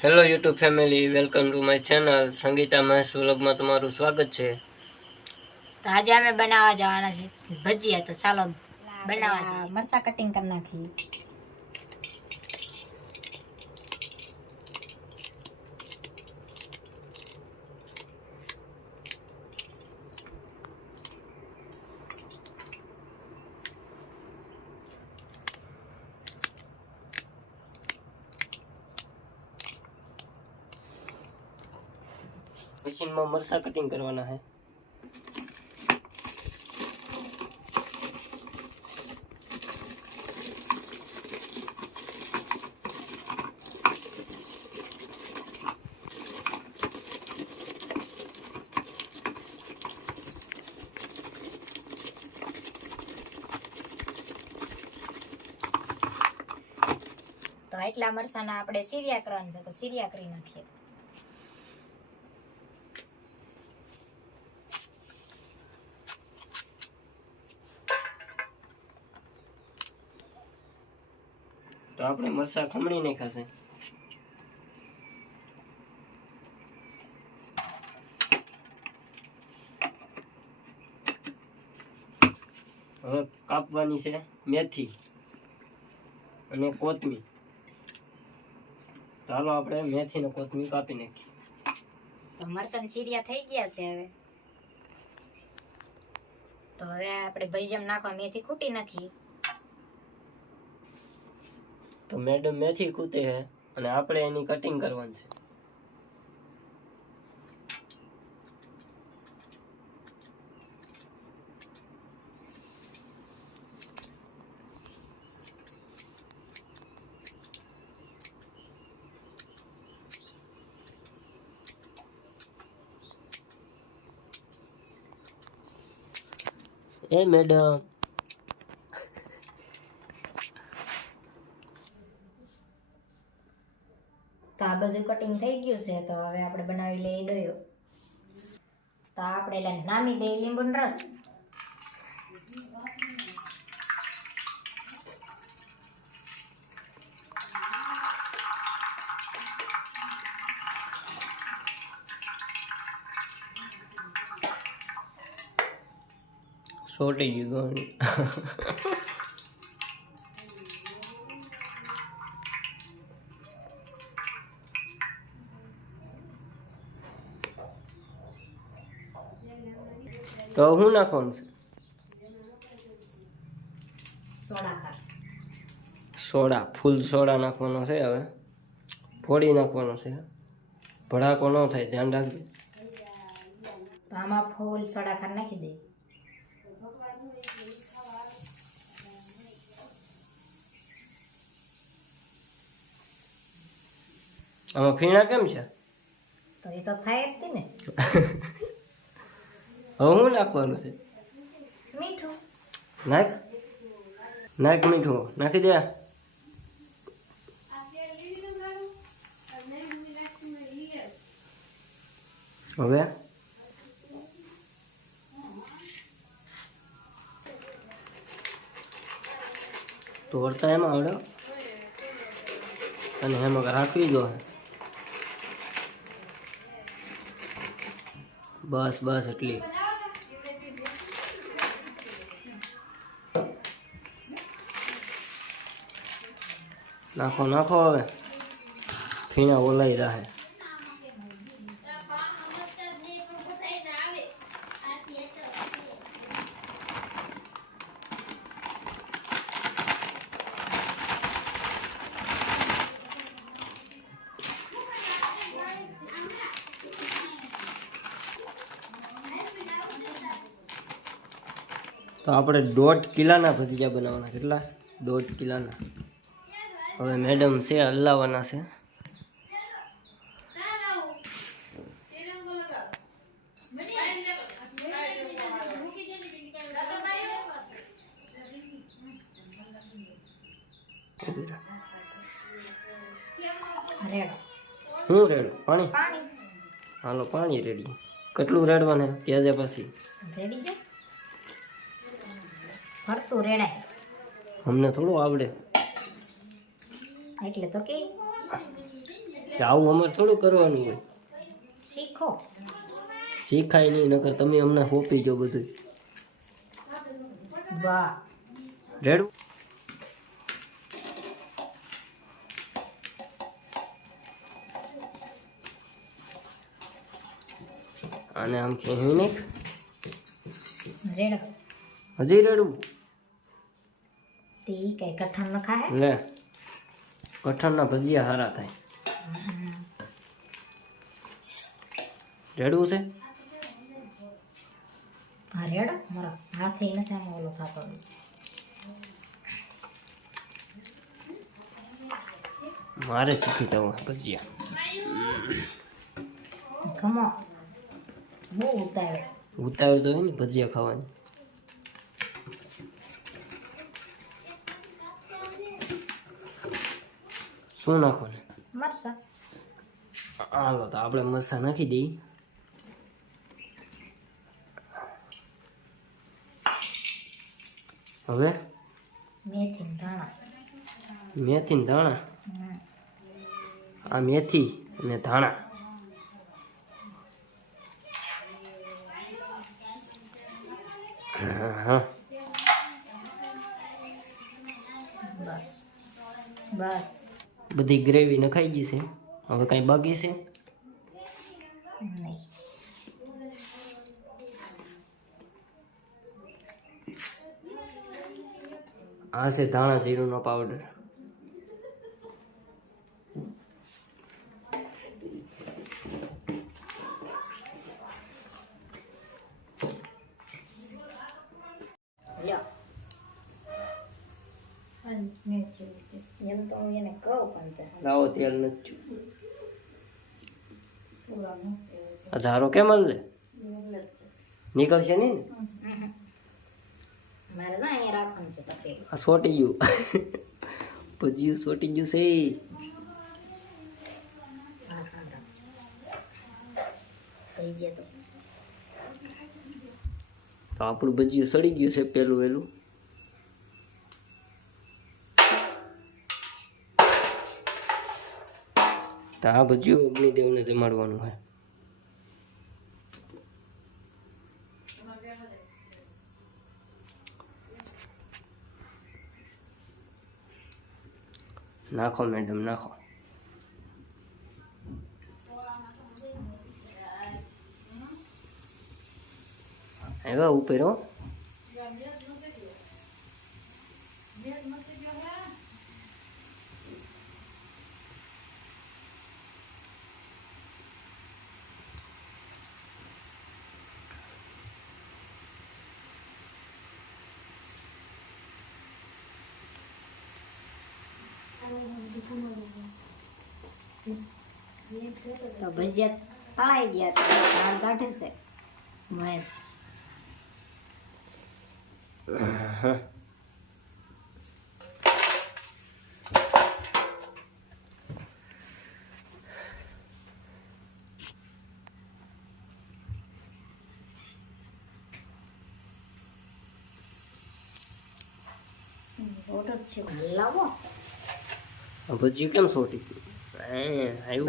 Hello YouTube family, welcome to my channel Sangeeta Mahesh વ્લોગમાં તમારું સ્વાગત છે। તો આજે અમે બનાવવા જવાના છે ભજીયા। તો ચાલો બનાવવા જઈએ। મરચા કટિંગ કરી નાખી। મશીનમાં મરચા કટિંગ કરવાના છે। તો એટલા મરચાના આપણે સીરિયા કરવાના છે, તો સીરિયા કરી નાખીએ। તો આપણે મરચા ખમણી નાખ્યા છે। હવે કાપવાની છે મેથી અને કોથમીર। ચાલો આપણે મેથી ને કોથમીર કાપી નાખીએ। તો મરચાં સીરિયા થઈ ગયા છે હવે। તો હવે આપણે ભજીયામાં નાખવા મેથી કૂટી નાખી। તો મેડમ મેથી કૂટે છે અને આપણે એની કટિંગ કરવાની છે। એ મેડમ તો આ બધું કટિંગ થઈ ગયું છે। તો હવે આપણે બનાવી લઈએ ડોયો। તો આપણે એટલે નામી દઈએ લીંબુનો રસ। સોટી ગયું તો હું નાખવાનું છે સોડા, ફૂલ સોડા નાખવાનો છે। હવે ફોડી નાખવાનો છે, ભડાકો ન થાય, ધ્યાન રાખજો। તો આમાં ફૂલ સોડા ખાર નાખી દઈએ। આમાં ફીણા કેમ છે? તો એ તો થાય જ ને। હવે હું નાખવાનું છે? મીઠું નાખ મીઠું નાખી દે। હવે તોડતા એમાં આવડે અને એમાં રાખવી દો। બસ બસ એટલી। નાખો હવે ફીણા ઓલાઈ રહે। તો આપણે 1.5 કિલોના ભજીયા બનાવવાના। કેટલા? 1.5 કિલોના। હવે મેડમ છે હલાવવાના છે। હું રેડ પાણી હાલો પાણી રેડી। કેટલું રેડવાને કહેજે પછી રેડી છે ફરતું રેડાય। અમને થોડું આવડે એટલે તો કે કે આવું અમારે થોડું કરવાનું હોય. શીખો. શીખાય નહીં, નકર તમે અમને સોંપી જો બધું. વાહ. રેડું. આને આમ ખેંચી નાખ. રેડો. હજી રેડું. તે કઈ કઠણ ન ખાય. લે કઠણના ભજીયા સારા થાય. રેડવું છે. હા રેડો. મારા હાથે નથી આમ ઓલો થતો. મારે શીખી દઉં ભજીયા. ખમો બહુ ઉતાવળ. ઉતાવળ તો હોય ને ભજીયા ખાવાની. શું નાખો ને. મરસા. હાલો તો આપણે મરસા નાખી દઈએ. હવે મેથી ધાણા. મેથી ને ધાણા. આ મેથી અને ધાણા. હા બસ બસ. બધી ગ્રેવી નખાઈ ગઈ છે. હવે કાંઈ બાકી છે. નહીં. આ છે ધાણા જીરુંનો પાવડર. લ્યો. એમ તો હું એને કહું પણ તે લાવો તેલ નથી. આ ઝારો કેમ લે નીકળશે નહીં ને. મારે તો અહીંયા રાખવાનું છે તપેલું. આ સોટી ગયું. ભજીયું સોટી ગયું છે. હા હા થઈ જાય તો આપણું ભજીયું સડી ગયું છે પેલું વહેલું. તો આ ભજીયું અગ્નિદેવને જમાડવાનું હોય. નાખો મેડમ નાખો. એવા ઉપર હો. તો ભજીયા તળાઈ ગયા તો દાળ કાઢે છે મહેશ. ઓર્ડર છે લાવો. આ ભજીયું કેમ સોટી ગયું.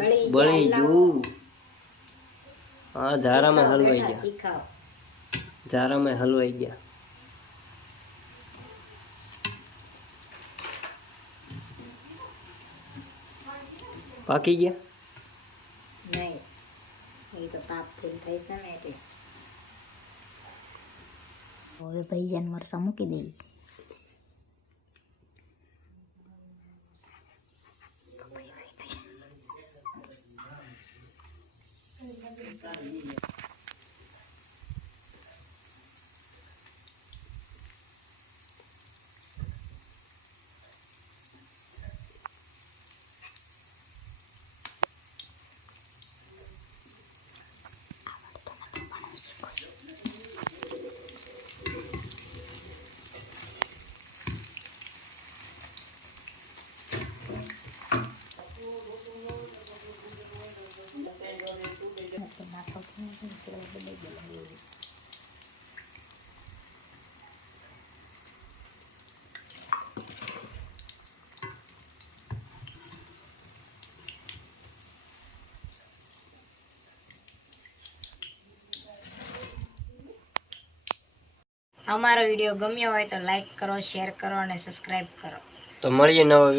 બળી બળી ગયા, ગયું. હા ઝારામાં શીખાવ હલવાઈ બેટા, ગયા. શીખાવ. ઝારામાં હલવાઈ ગયા. પાકી ગયા. નહીં એ તો તાપ ફૂલ થઈ છે ને એટલે હવે ભજીયાને મરસા મૂકી દઈએ. નાખો અમારો વિડીયો ગમ્યો હોય તો લાઈક કરો, શેર કરો અને સબસ્ક્રાઈબ કરો. તો મળીએ નવા વિડીયો.